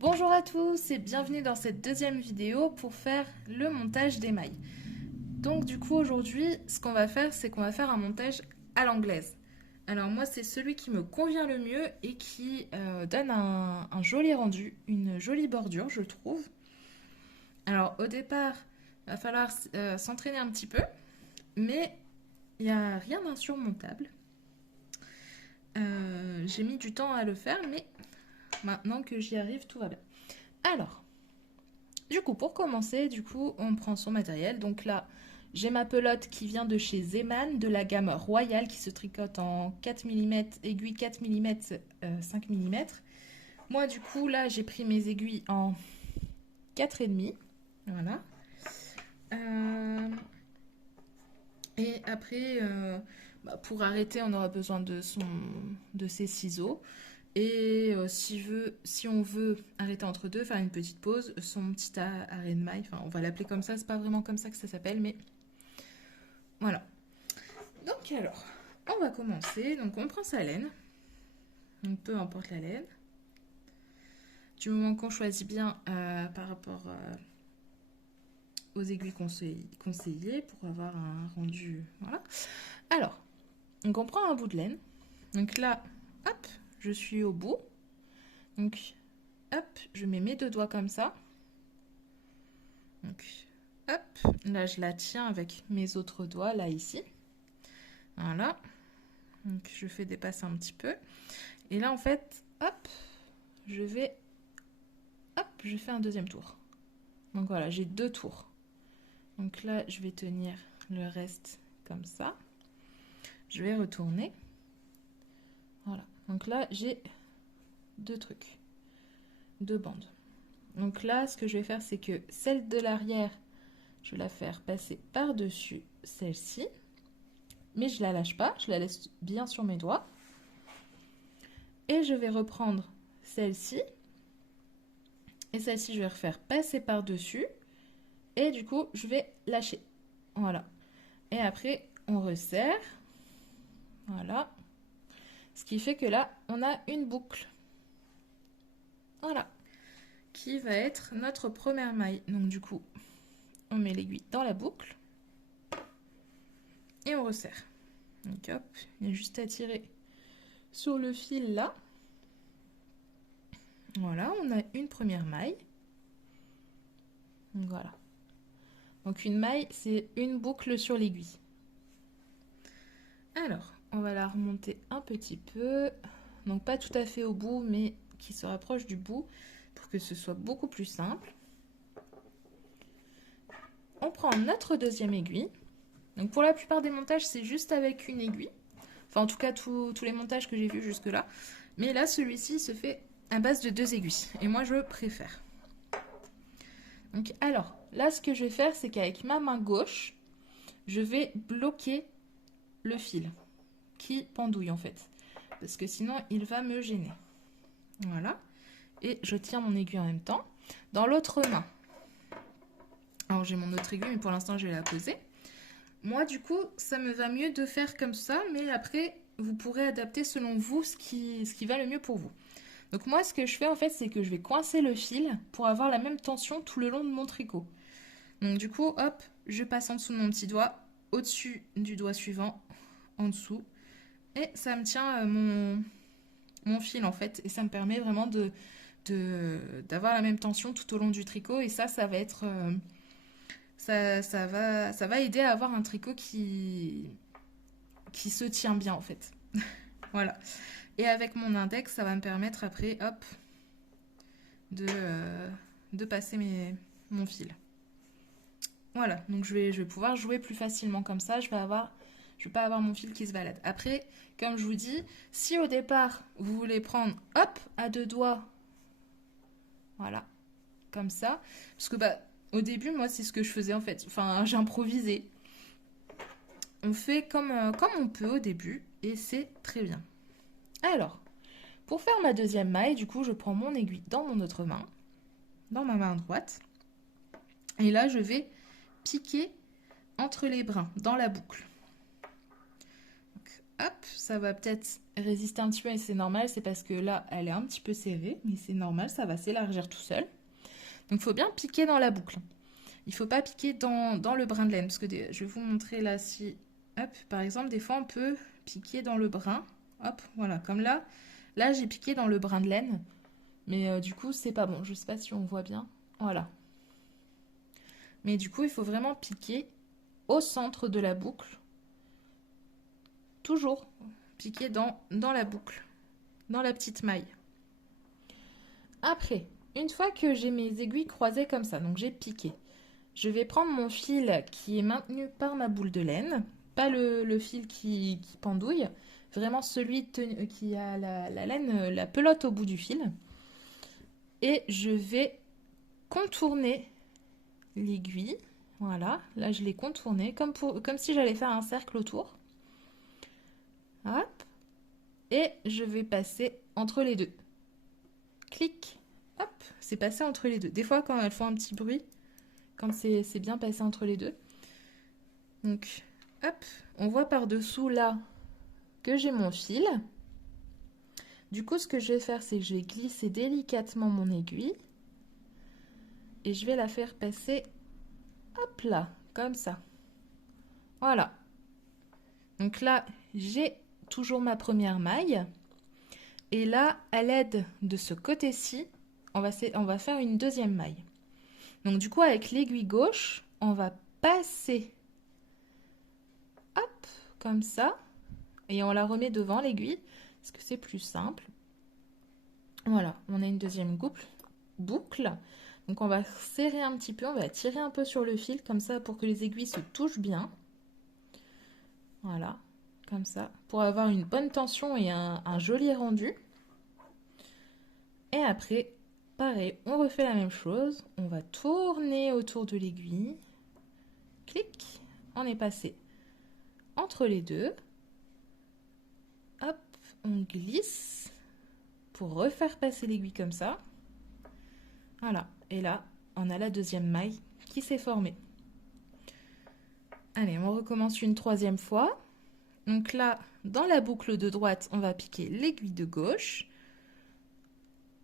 Bonjour à tous et bienvenue dans cette deuxième vidéo pour faire le montage des mailles. Donc du coup aujourd'hui ce qu'on va faire c'est qu'on va faire un montage à l'anglaise. Alors moi c'est celui qui me convient le mieux et qui donne un joli rendu, une jolie bordure je trouve. Alors au départ il va falloir s'entraîner un petit peu mais il n'y a rien d'insurmontable. J'ai mis du temps à le faire mais maintenant que j'y arrive tout va bien. Alors du coup, pour commencer, on prend son matériel. Donc là, j'ai ma pelote qui vient de chez Zeman, de la gamme Royale, qui se tricote en 4 mm, aiguille 4 mm, 5 mm. Moi, du coup, là, j'ai pris mes aiguilles en 4,5. Voilà. Et après, pour arrêter, on aura besoin de ses ciseaux. Et si on veut arrêter entre deux, faire une petite pause, son petit arrêt de maille, enfin on va l'appeler comme ça, c'est pas vraiment comme ça que ça s'appelle, mais voilà. Donc alors, on va commencer. Donc on prend sa laine, donc peu importe la laine. Du moment qu'on choisit bien par rapport aux aiguilles conseillées pour avoir un rendu, voilà. Alors, donc on prend un bout de laine. Donc là, hop, je suis au bout. Donc hop, je mets mes deux doigts comme ça. Donc, hop, là je la tiens avec mes autres doigts, là ici. Voilà. Donc je fais dépasser un petit peu. Et là en fait, hop, je fais un deuxième tour. Donc voilà, j'ai deux tours. Donc là, je vais tenir le reste comme ça. Je vais retourner. Voilà. Donc là, j'ai deux trucs. Deux bandes. Donc là, ce que je vais faire, c'est que celle de l'arrière, je vais la faire passer par-dessus celle-ci. Mais je la lâche pas, je la laisse bien sur mes doigts. Et je vais reprendre celle-ci. Et celle-ci, je vais refaire passer par-dessus. Et du coup, je vais lâcher. Voilà. Et après, on resserre. Voilà. Ce qui fait que là, on a une boucle. Voilà. Qui va être notre première maille. Donc du coup, on met l'aiguille dans la boucle. Et on resserre. Donc hop, il y a juste à tirer sur le fil là. Voilà, on a une première maille. Donc voilà. Donc une maille, c'est une boucle sur l'aiguille. Alors, on va la remonter un petit peu. Donc pas tout à fait au bout, mais qui se rapproche du bout pour que ce soit beaucoup plus simple. On prend notre deuxième aiguille. Donc pour la plupart des montages, c'est juste avec une aiguille. Enfin, en tout cas, tous les montages que j'ai vus jusque-là. Mais là, celui-ci se fait à base de deux aiguilles. Et moi, je préfère. Donc, alors, là, ce que je vais faire, c'est qu'avec ma main gauche, je vais bloquer le fil qui pendouille, en fait. Parce que sinon, il va me gêner. Voilà. Et je tiens mon aiguille en même temps. Dans l'autre main, alors j'ai mon autre aiguille, mais pour l'instant, je vais la poser. Moi, du coup, ça me va mieux de faire comme ça, mais après, vous pourrez adapter selon vous ce qui va le mieux pour vous. Donc moi, ce que je fais en fait, c'est que je vais coincer le fil pour avoir la même tension tout le long de mon tricot. Donc du coup, hop, je passe en dessous de mon petit doigt, au-dessus du doigt suivant, en dessous. Et ça me tient mon fil en fait. Et ça me permet vraiment d'avoir la même tension tout au long du tricot. Et ça va être... ça va aider à avoir un tricot qui se tient bien en fait. Voilà. Et avec mon index, ça va me permettre après, hop, de passer mon fil. Voilà, donc je vais pouvoir jouer plus facilement comme ça. Je vais pas avoir mon fil qui se balade. Après, comme je vous dis, si au départ, vous voulez prendre, hop, à deux doigts, voilà, comme ça. Parce que, au début, moi, c'est ce que je faisais en fait. Enfin, j'improvisais. On fait comme on peut au début et c'est très bien. Alors, pour faire ma deuxième maille, du coup, je prends mon aiguille dans mon autre main, dans ma main droite. Et là, je vais piquer entre les brins, dans la boucle. Donc, hop, ça va peut-être résister un petit peu et c'est normal, c'est parce que là, elle est un petit peu serrée, mais c'est normal, ça va s'élargir tout seul. Donc, il faut bien piquer dans la boucle. Il ne faut pas piquer dans le brin de laine, parce que je vais vous montrer là, si, hop, par exemple, des fois, on peut piquer dans le brin, hop, voilà, comme là. Là, j'ai piqué dans le brin de laine, mais du coup, c'est pas bon. Je sais pas si on voit bien, voilà. Mais du coup, il faut vraiment piquer au centre de la boucle. Toujours piquer dans la boucle, dans la petite maille. Après, une fois que j'ai mes aiguilles croisées comme ça, donc j'ai piqué, je vais prendre mon fil qui est maintenu par ma boule de laine, pas le fil qui pendouille, vraiment celui qui a la laine, la pelote au bout du fil. Et je vais contourner l'aiguille. Voilà, là je l'ai contournée comme si j'allais faire un cercle autour. Hop. Et je vais passer entre les deux. Clic. Hop, c'est passé entre les deux. Des fois, quand elles font un petit bruit, quand c'est bien passé entre les deux. Donc, hop, on voit par-dessous là que j'ai mon fil. Du coup, ce que je vais faire, c'est que je vais glisser délicatement mon aiguille. Et je vais la faire passer, hop là, comme ça. Voilà. Donc là, j'ai toujours ma première maille. Et là, à l'aide de ce côté-ci, on va faire une deuxième maille. Donc du coup, avec l'aiguille gauche, on va passer, hop, comme ça. Et on la remet devant l'aiguille, parce que c'est plus simple. Voilà, on a une deuxième boucle. Donc on va serrer un petit peu, on va tirer un peu sur le fil, comme ça, pour que les aiguilles se touchent bien. Voilà, comme ça, pour avoir une bonne tension et un joli rendu. Et après, pareil, on refait la même chose. On va tourner autour de l'aiguille. Clic, on est passé entre les deux. Hop, on glisse pour refaire passer l'aiguille comme ça. Voilà, et là, on a la deuxième maille qui s'est formée. Allez, on recommence une troisième fois. Donc là, dans la boucle de droite, on va piquer l'aiguille de gauche.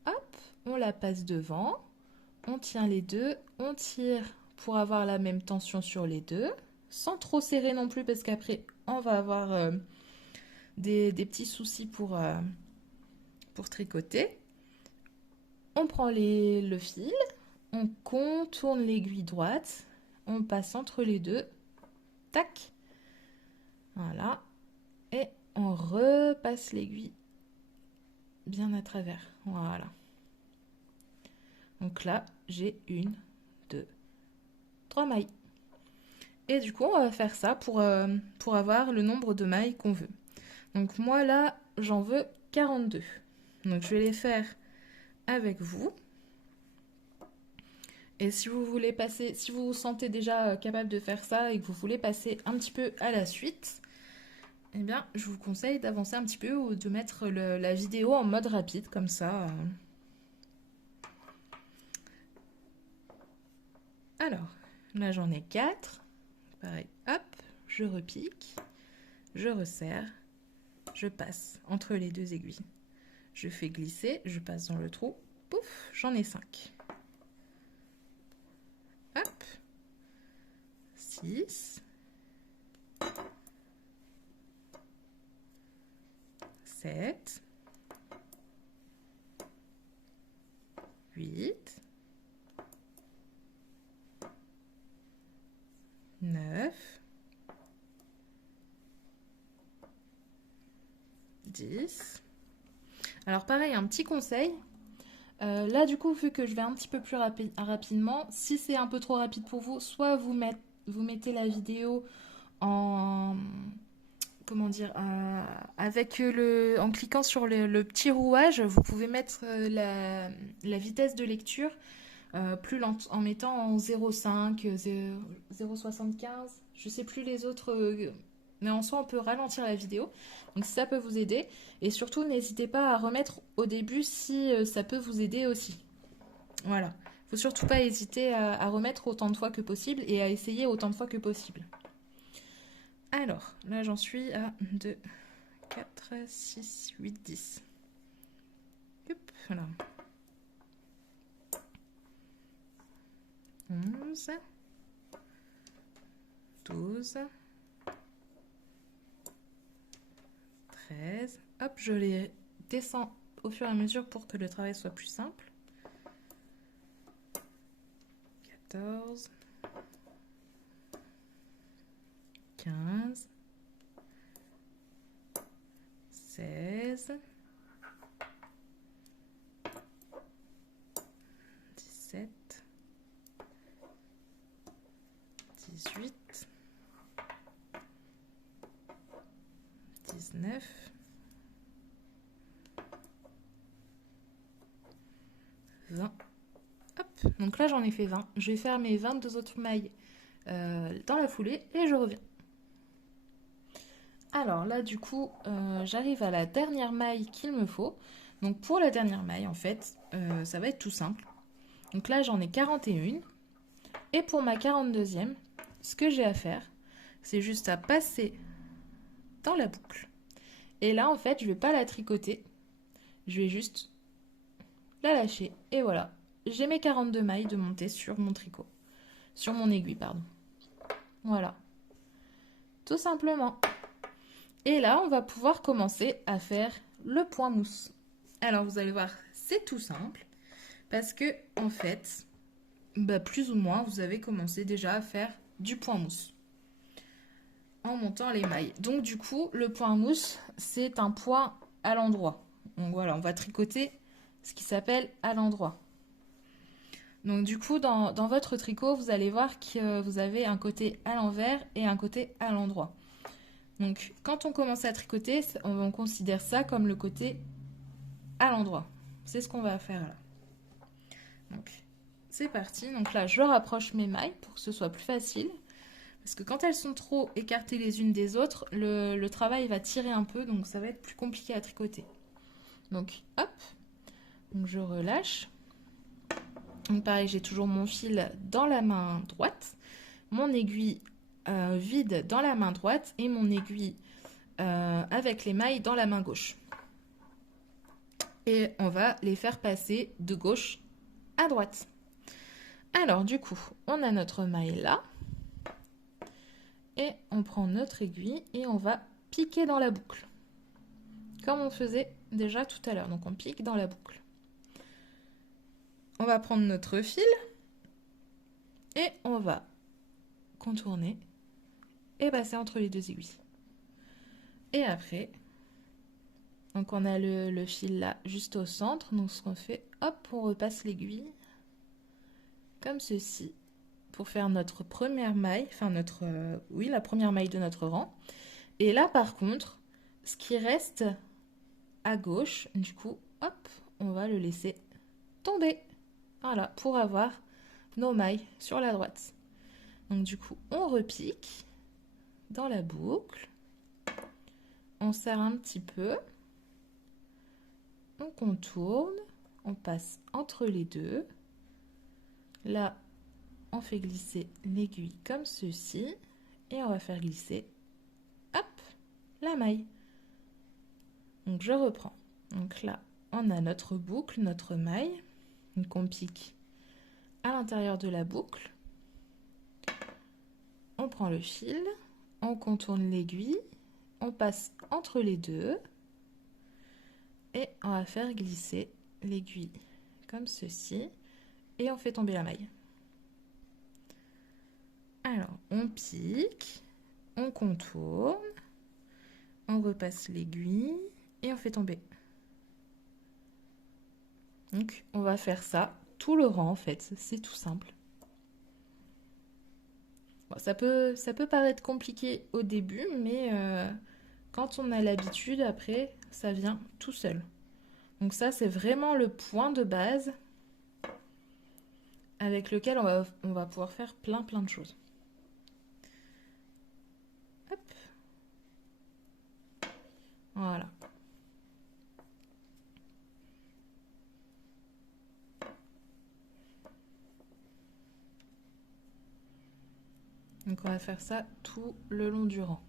Hop, on la passe devant. On tient les deux. On tire pour avoir la même tension sur les deux. Sans trop serrer non plus, parce qu'après, on va avoir des petits soucis pour tricoter. On prend le fil. On contourne l'aiguille droite. On passe entre les deux. Tac. Voilà. Et on repasse l'aiguille bien à travers. Voilà. Donc là, j'ai 1, 2, 3 mailles. Et du coup, on va faire ça pour avoir le nombre de mailles qu'on veut. Donc moi, là, j'en veux 42. Donc je vais les faire avec vous. Et si vous voulez passer, si vous vous sentez déjà capable de faire ça et que vous voulez passer un petit peu à la suite, eh bien, je vous conseille d'avancer un petit peu ou de mettre la vidéo en mode rapide, comme ça. Alors, là, j'en ai 4. Pareil, hop, je repique, je resserre, je passe entre les deux aiguilles. Je fais glisser, je passe dans le trou, pouf, j'en ai 5. Hop, 6, 7, 8, 9, 10. Alors pareil, un petit conseil. Là du coup, vu que je vais un petit peu plus rapidement, si c'est un peu trop rapide pour vous, soit vous mettez la vidéo en... Comment dire, en cliquant sur le petit rouage, vous pouvez mettre la vitesse de lecture plus lente en mettant en 0,5, 0,75, je sais plus les autres, mais en soi on peut ralentir la vidéo, donc ça peut vous aider. Et surtout n'hésitez pas à remettre au début si ça peut vous aider aussi. Voilà, faut surtout pas hésiter à remettre autant de fois que possible et à essayer autant de fois que possible. Alors, là j'en suis à 2, 4, 6, 8, 10. Hop, voilà. 11, 12, 13. Hop, je les descends au fur et à mesure pour que le travail soit plus simple. 14, 15, 16, 17, 18, 19, 20. Hop, donc là j'en ai fait 20. Je vais faire mes 22 autres mailles dans la foulée et je reviens. Alors là du coup j'arrive à la dernière maille qu'il me faut. Donc pour la dernière maille en fait ça va être tout simple. Donc là j'en ai 41 et pour ma 42e ce que j'ai à faire c'est juste à passer dans la boucle. Et là en fait je vais pas la tricoter, je vais juste la lâcher et voilà. J'ai mes 42 mailles de montée sur mon tricot, sur mon aiguille pardon. Voilà, tout simplement. Et là, on va pouvoir commencer à faire le point mousse. Alors, vous allez voir, c'est tout simple. Parce que, en fait, plus ou moins, vous avez commencé déjà à faire du point mousse. En montant les mailles. Donc, du coup, le point mousse, c'est un point à l'endroit. Donc, voilà, on va tricoter ce qui s'appelle à l'endroit. Donc, du coup, dans votre tricot, vous allez voir que vous avez un côté à l'envers et un côté à l'endroit. Donc, quand on commence à tricoter, on considère ça comme le côté à l'endroit. C'est ce qu'on va faire là. Donc, c'est parti. Donc là, je rapproche mes mailles pour que ce soit plus facile. Parce que quand elles sont trop écartées les unes des autres, le travail va tirer un peu, donc ça va être plus compliqué à tricoter. Donc, hop. Donc, je relâche. Donc, pareil, j'ai toujours mon fil dans la main droite, mon aiguille vide dans la main droite et mon aiguille avec les mailles dans la main gauche. Et on va les faire passer de gauche à droite. Alors du coup, on a notre maille là. Et on prend notre aiguille et on va piquer dans la boucle. Comme on faisait déjà tout à l'heure. Donc on pique dans la boucle. On va prendre notre fil et on va contourner et passer entre les deux aiguilles. Et après, donc on a le fil là juste au centre. Donc ce qu'on fait, hop, on repasse l'aiguille comme ceci pour faire notre première maille, enfin la première maille de notre rang. Et là par contre, ce qui reste à gauche, du coup, hop, on va le laisser tomber. Voilà, pour avoir nos mailles sur la droite. Donc du coup, on repique dans la boucle. On serre un petit peu. On contourne. On passe entre les deux. Là, on fait glisser l'aiguille comme ceci. Et on va faire glisser, hop, la maille. Donc je reprends. Donc là, on a notre boucle, notre maille. Donc on pique à l'intérieur de la boucle. On prend le fil, on contourne l'aiguille, on passe entre les deux et on va faire glisser l'aiguille comme ceci et on fait tomber la maille. Alors, on pique, on contourne, on repasse l'aiguille et on fait tomber. Donc, on va faire ça tout le rang en fait, c'est tout simple. Bon, ça peut paraître compliqué au début, mais quand on a l'habitude, après, ça vient tout seul. Donc ça, c'est vraiment le point de base avec lequel on va pouvoir faire plein de choses. Hop. Voilà. Donc on va faire ça tout le long du rang.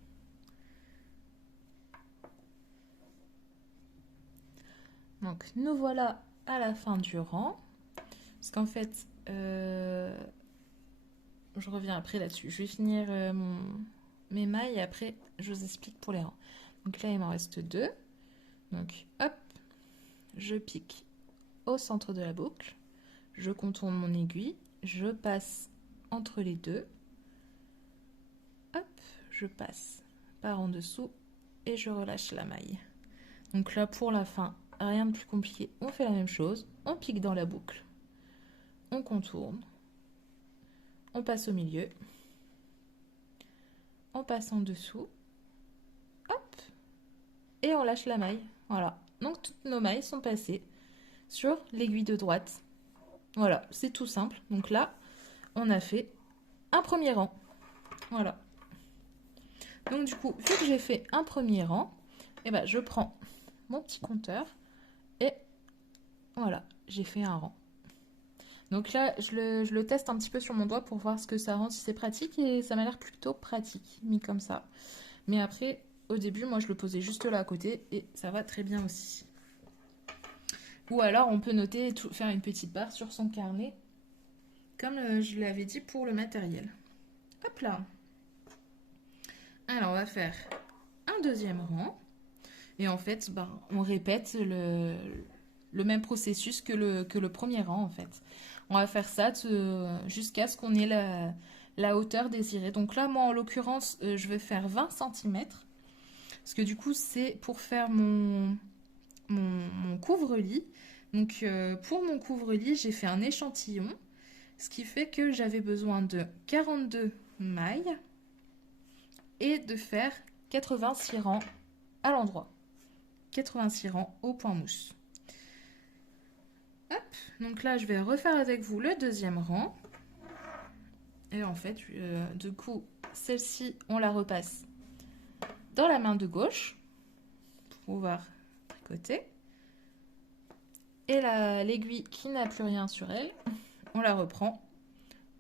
Donc nous voilà à la fin du rang. Parce qu'en fait, je reviens après là-dessus. Je vais finir mes mailles et après je vous explique pour les rangs. Donc là il m'en reste 2. Donc hop, je pique au centre de la boucle. Je contourne mon aiguille. Je passe entre les deux. Hop, je passe par en dessous et je relâche la maille. Donc là pour la fin, rien de plus compliqué. On fait la même chose. On pique dans la boucle. On contourne. On passe au milieu. On passe en dessous. Hop. Et on lâche la maille. Voilà. Donc toutes nos mailles sont passées sur l'aiguille de droite. Voilà, c'est tout simple. Donc là, on a fait un premier rang. Voilà. Donc du coup, vu que j'ai fait un premier rang, eh ben, je prends mon petit compteur et voilà, j'ai fait un rang. Donc là, je le teste un petit peu sur mon doigt pour voir ce que ça rend, si c'est pratique, et ça m'a l'air plutôt pratique, mis comme ça. Mais après, au début, moi, je le posais juste là à côté et ça va très bien aussi. Ou alors, on peut noter, faire une petite barre sur son carnet, comme je l'avais dit pour le matériel. Hop là. Alors, on va faire un deuxième rang. Et en fait, ben, on répète le même processus que le premier rang, en fait. On va faire ça jusqu'à ce qu'on ait la hauteur désirée. Donc là, moi, en l'occurrence, je vais faire 20 cm. Parce que du coup, c'est pour faire mon couvre-lit. Donc, pour mon couvre-lit, j'ai fait un échantillon. Ce qui fait que j'avais besoin de 42 mailles et de faire 86 rangs à l'endroit. 86 rangs au point mousse. Hop, donc là je vais refaire avec vous le deuxième rang. Et en fait, du coup, celle-ci, on la repasse dans la main de gauche pour pouvoir tricoter. Et l'aiguille qui n'a plus rien sur elle, on la reprend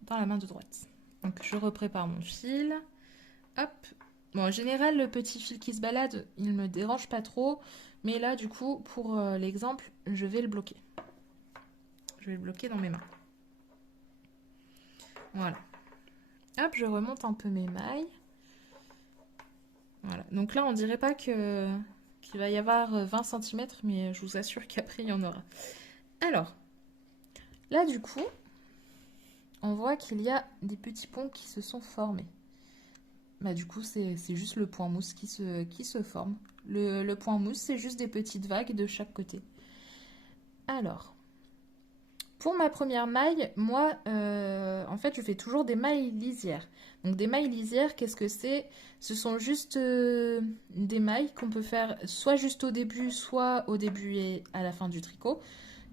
dans la main de droite. Donc je reprépare mon fil. Hop. Bon, en général, le petit fil qui se balade, il me dérange pas trop. Mais là, du coup, pour l'exemple, je vais le bloquer. Je vais le bloquer dans mes mains. Voilà. Hop, je remonte un peu mes mailles. Voilà. Donc là, on dirait pas qu'il va y avoir 20 cm, mais je vous assure qu'après, il y en aura. Alors, là, du coup, on voit qu'il y a des petits ponts qui se sont formés. Bah, du coup, c'est juste le point mousse qui se forme. Le point mousse, c'est juste des petites vagues de chaque côté. Alors, pour ma première maille, moi, en fait, je fais toujours des mailles lisières. Donc, des mailles lisières, qu'est-ce que c'est? Ce sont juste des mailles qu'on peut faire soit juste au début, soit au début et à la fin du tricot,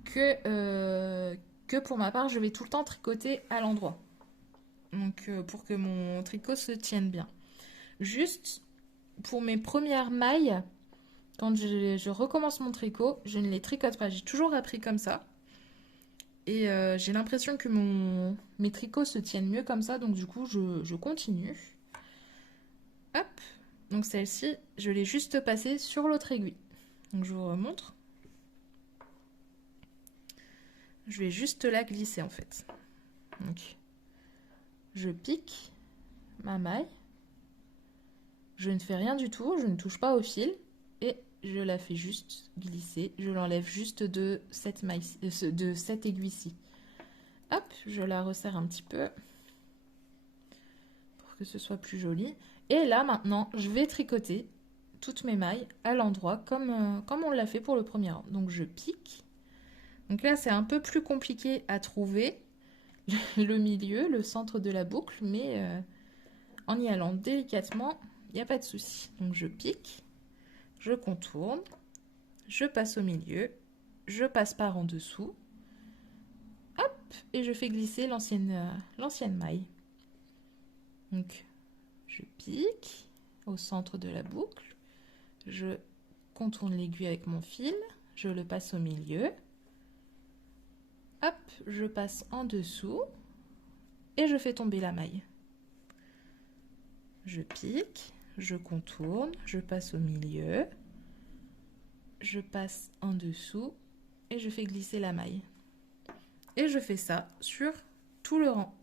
que pour ma part, je vais tout le temps tricoter à l'endroit. Donc, pour que mon tricot se tienne bien. Juste, pour mes premières mailles, quand je recommence mon tricot, je ne les tricote pas. J'ai toujours appris comme ça. Et j'ai l'impression que mes tricots se tiennent mieux comme ça. Donc du coup, je continue. Hop. Donc celle-ci, je l'ai juste passée sur l'autre aiguille. Donc je vous remontre. Je vais juste la glisser en fait. Donc je pique ma maille. Je ne fais rien du tout. Je ne touche pas au fil. Et je la fais juste glisser. Je l'enlève juste de cette aiguille-ci. Hop, je la resserre un petit peu pour que ce soit plus joli. Et là, maintenant, je vais tricoter toutes mes mailles à l'endroit comme on l'a fait pour le premier rang. Donc, je pique. Donc là, c'est un peu plus compliqué à trouver le milieu, le centre de la boucle, mais en y allant délicatement, il n'y a pas de souci. Donc, je pique. Je contourne, je passe au milieu, je passe par en dessous, hop, et je fais glisser l'ancienne maille. Donc, je pique au centre de la boucle, je contourne l'aiguille avec mon fil, je le passe au milieu, hop, je passe en dessous, et je fais tomber la maille. Je pique, je contourne, je passe au milieu, je passe en dessous et je fais glisser la maille. Et je fais ça sur tout le rang.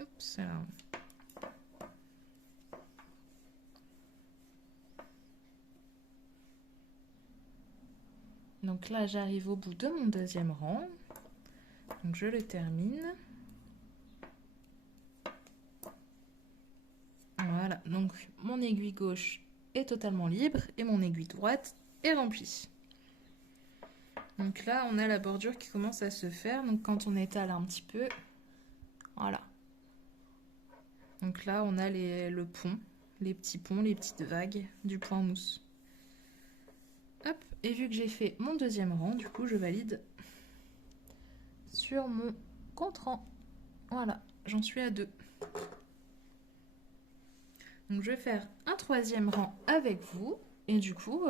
Oups. Donc là, j'arrive au bout de mon deuxième rang. Donc je le termine. Voilà, donc mon aiguille gauche est totalement libre et mon aiguille droite est remplie. Donc là, on a la bordure qui commence à se faire. Donc quand on étale un petit peu, voilà. Donc là, on a le pont, les petits ponts, les petites vagues du point mousse. Hop, et vu que j'ai fait mon deuxième rang, du coup, je valide sur mon contre-rang. Voilà, j'en suis à 2. Donc je vais faire un troisième rang avec vous. Et du coup,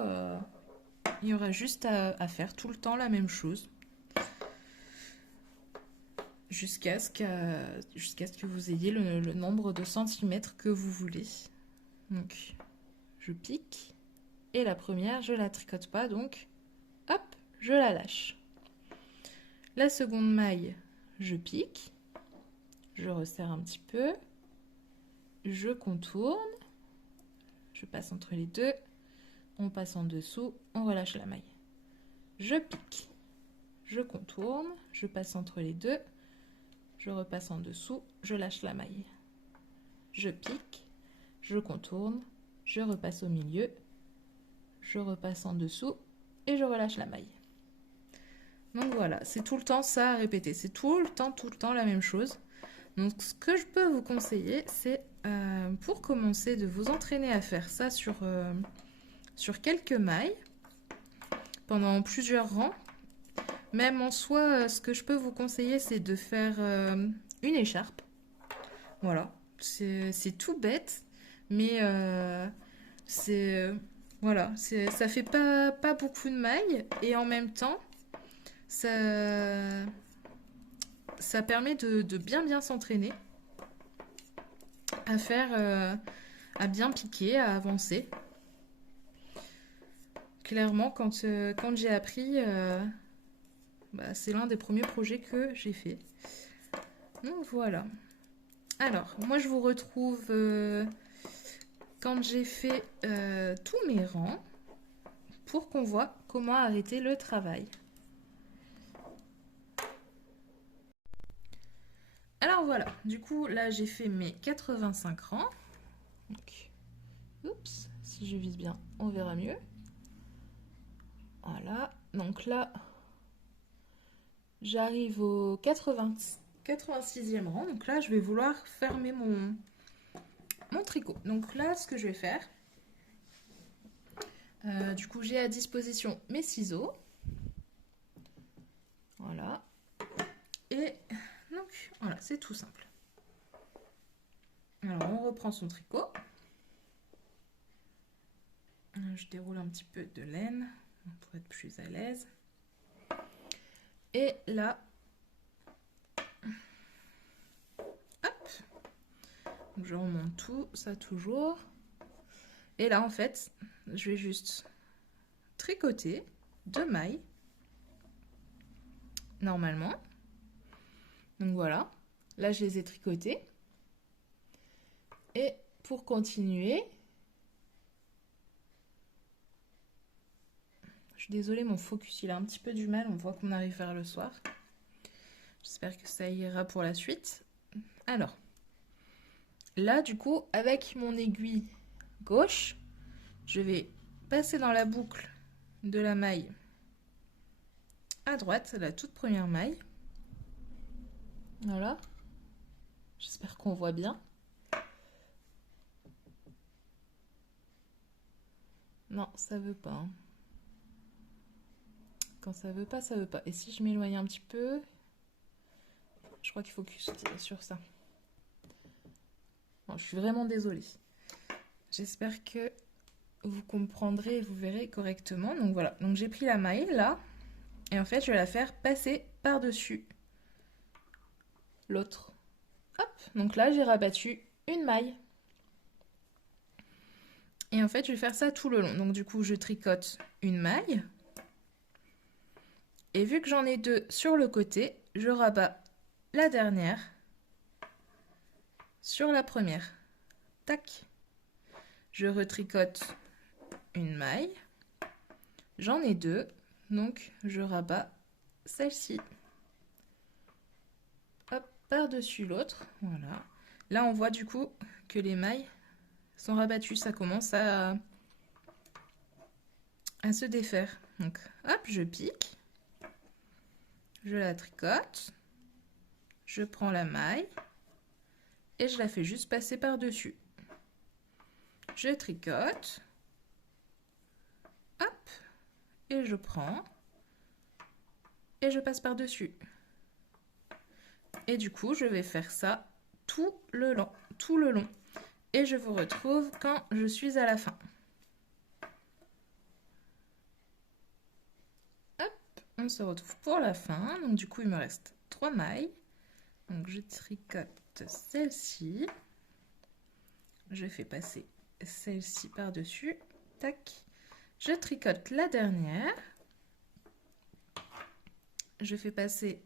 il y aura juste à faire tout le temps la même chose. Jusqu'à ce que vous ayez le nombre de centimètres que vous voulez. Donc, je pique. Et la première, je la tricote pas, donc, hop, je la lâche. La seconde maille, je pique. Je resserre un petit peu. Je contourne. Je passe entre les deux. On passe en dessous, on relâche la maille. Je pique. Je contourne. Je passe entre les deux. Je repasse en dessous, je lâche la maille. Je pique, je contourne, je repasse au milieu, je repasse en dessous et je relâche la maille. Donc voilà, c'est tout le temps ça à répéter. C'est tout le temps la même chose. Donc ce que je peux vous conseiller, c'est pour commencer de vous entraîner à faire ça sur quelques mailles pendant plusieurs rangs. Même en soi, ce que je peux vous conseiller, c'est de faire une écharpe. Voilà, c'est tout bête, mais voilà, ça fait pas beaucoup de mailles et en même temps, ça permet de bien s'entraîner à faire, à bien piquer, à avancer. Clairement, quand j'ai appris, c'est l'un des premiers projets que j'ai fait. Donc voilà. Alors, moi je vous retrouve quand j'ai fait tous mes rangs pour qu'on voit comment arrêter le travail. Alors voilà, du coup là j'ai fait mes 85 rangs. Donc, oups, si je vise bien, on verra mieux. Voilà, donc là j'arrive au 86e rang. Donc là je vais vouloir fermer mon tricot. Donc là ce que je vais faire, du coup j'ai à disposition mes ciseaux. Voilà. Et donc voilà, c'est tout simple. Alors on reprend son tricot. Je déroule un petit peu de laine pour être plus à l'aise. Et là, hop, je remonte tout ça toujours. Et là en fait, je vais juste tricoter 2 mailles normalement. Donc voilà, là je les ai tricotées. Et pour continuer, je suis désolée, mon focus il a un petit peu du mal, on voit qu'on arrive vers le soir. J'espère que ça ira pour la suite. Alors, là du coup, avec mon aiguille gauche, je vais passer dans la boucle de la maille à droite, la toute première maille. Voilà. J'espère qu'on voit bien. Non, ça veut pas, hein. Quand ça veut pas, ça veut pas. Et si je m'éloigne un petit peu, je crois qu'il faut focus sur ça. Bon, je suis vraiment désolée. J'espère que vous comprendrez et vous verrez correctement. Donc voilà, donc j'ai pris la maille là, et en fait je vais la faire passer par-dessus l'autre. Hop, donc là j'ai rabattu une maille. Et en fait je vais faire ça tout le long. Donc du coup je tricote une maille. Et vu que j'en ai deux sur le côté, je rabats la dernière sur la première. Tac. Je retricote une maille. J'en ai deux, donc je rabats celle-ci. Hop, par-dessus l'autre, voilà. Là, on voit du coup que les mailles sont rabattues. Ça commence à se défaire. Donc, hop, je pique. Je la tricote. Je prends la maille. Et je la fais juste passer par-dessus. Je tricote. Hop. Et je prends. Et je passe par-dessus. Et du coup, je vais faire ça tout le long. Tout le long. Et je vous retrouve quand je suis à la fin. Hop, on se retrouve pour la fin. Donc du coup, il me reste 3 mailles. Donc je tricote celle-ci. Je fais passer celle-ci par-dessus. Tac. Je tricote la dernière. Je fais passer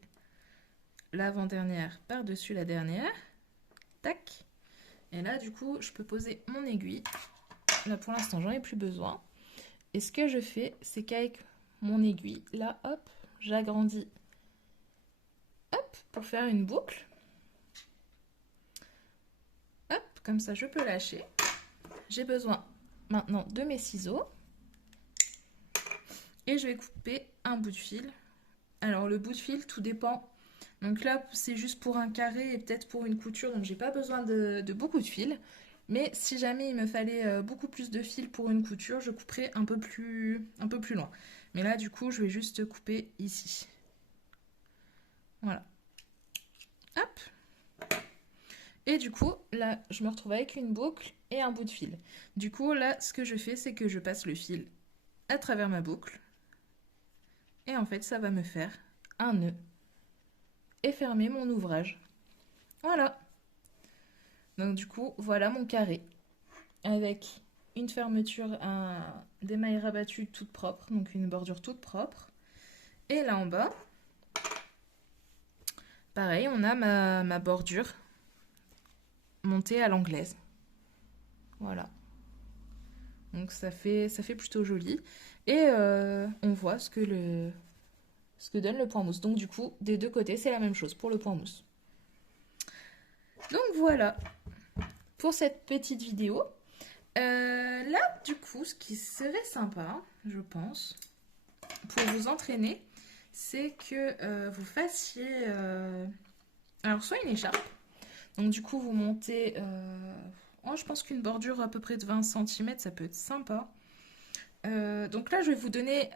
l'avant-dernière par-dessus la dernière. Tac. Et là, du coup, je peux poser mon aiguille. Là, pour l'instant, j'en ai plus besoin. Et ce que je fais, c'est qu'avec mon aiguille, là, hop, j'agrandis. Hop, pour faire une boucle. Hop, comme ça, je peux lâcher. J'ai besoin maintenant de mes ciseaux. Et je vais couper un bout de fil. Alors, le bout de fil, tout dépend. Donc là, c'est juste pour un carré et peut-être pour une couture. Donc, j'ai pas besoin de beaucoup de fil. Mais si jamais il me fallait beaucoup plus de fil pour une couture, je couperai un peu plus loin. Mais là, du coup, je vais juste couper ici. Voilà. Hop. Et du coup, là, je me retrouve avec une boucle et un bout de fil. Du coup, là, ce que je fais, c'est que je passe le fil à travers ma boucle. Et en fait, ça va me faire un nœud et fermer mon ouvrage. Voilà. Donc du coup, voilà mon carré avec une fermeture, des mailles rabattues toutes propres, donc une bordure toute propre. Et là en bas, pareil, on a ma bordure montée à l'anglaise. Voilà. Donc ça fait plutôt joli. Et on voit ce que donne le point mousse. Donc du coup, des deux côtés, c'est la même chose pour le point mousse. Donc voilà pour cette petite vidéo. Là, du coup, ce qui serait sympa, je pense, pour vous entraîner, c'est que vous fassiez... alors, soit une écharpe. Donc, du coup, vous montez... oh, je pense qu'une bordure à peu près de 20 cm, ça peut être sympa. Donc là, je vais vous donner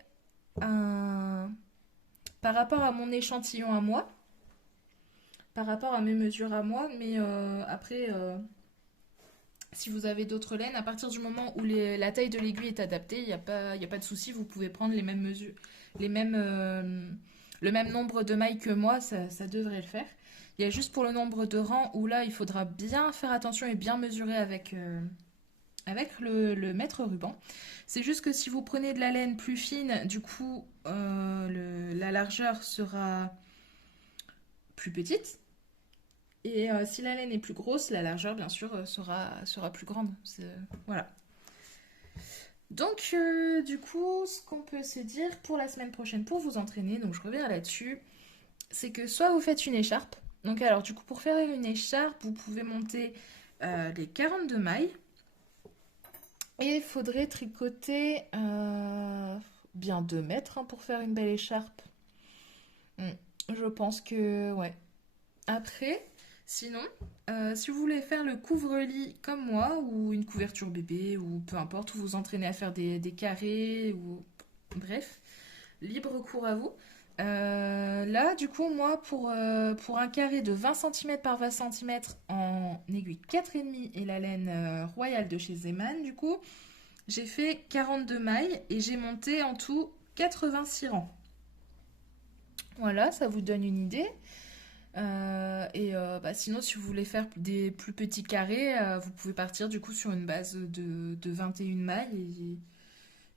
un... Par rapport à mon échantillon à moi, par rapport à mes mesures à moi, mais après... si vous avez d'autres laines, à partir du moment où la taille de l'aiguille est adaptée, il n'y a pas de souci, vous pouvez prendre les mêmes mesures, le même nombre de mailles que moi, ça devrait le faire. Il y a juste pour le nombre de rangs où là, il faudra bien faire attention et bien mesurer avec le mètre ruban. C'est juste que si vous prenez de la laine plus fine, du coup, la largeur sera plus petite. Et si la laine est plus grosse, la largeur, bien sûr, sera plus grande. Voilà. Donc, du coup, ce qu'on peut se dire pour la semaine prochaine, pour vous entraîner, donc je reviens là-dessus, c'est que soit vous faites une écharpe. Donc, alors, du coup, pour faire une écharpe, vous pouvez monter les 42 mailles. Et il faudrait tricoter bien 2 mètres hein, pour faire une belle écharpe. Je pense que, ouais. Après... Sinon, si vous voulez faire le couvre-lit comme moi, ou une couverture bébé, ou peu importe, ou vous entraînez à faire des carrés, ou bref, libre cours à vous. Là, du coup, moi, pour un carré de 20 centimètres par 20 centimètres en aiguille 4,5 et la laine royale de chez Zeman, du coup, j'ai fait 42 mailles et j'ai monté en tout 86 rangs. Voilà, ça vous donne une idée. Bah, sinon, si vous voulez faire des plus petits carrés, vous pouvez partir du coup sur une base de 21 mailles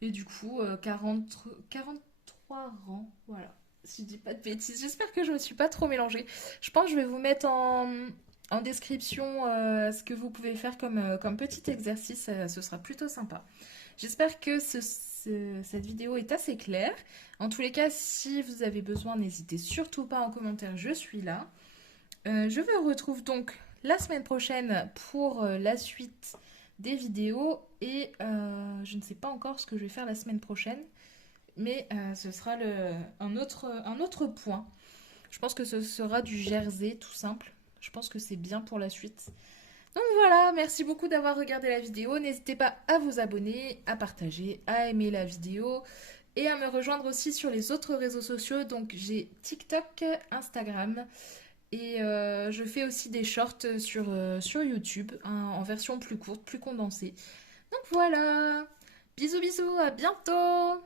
et du coup 43 rangs. Voilà, si je dis pas de bêtises. J'espère que je me suis pas trop mélangée. Je pense que je vais vous mettre en description ce que vous pouvez faire comme petit exercice. Ce sera plutôt sympa. J'espère que cette vidéo est assez claire. En tous les cas, si vous avez besoin, n'hésitez surtout pas en commentaire, je suis là. Je vous retrouve donc la semaine prochaine pour la suite des vidéos et je ne sais pas encore ce que je vais faire la semaine prochaine, mais ce sera un autre point. Je pense que ce sera du jersey tout simple. Je pense que c'est bien pour la suite. Donc voilà, merci beaucoup d'avoir regardé la vidéo. N'hésitez pas à vous abonner, à partager, à aimer la vidéo et à me rejoindre aussi sur les autres réseaux sociaux. Donc j'ai TikTok, Instagram et je fais aussi des shorts sur YouTube en version plus courte, plus condensée. Donc voilà, bisous bisous, à bientôt!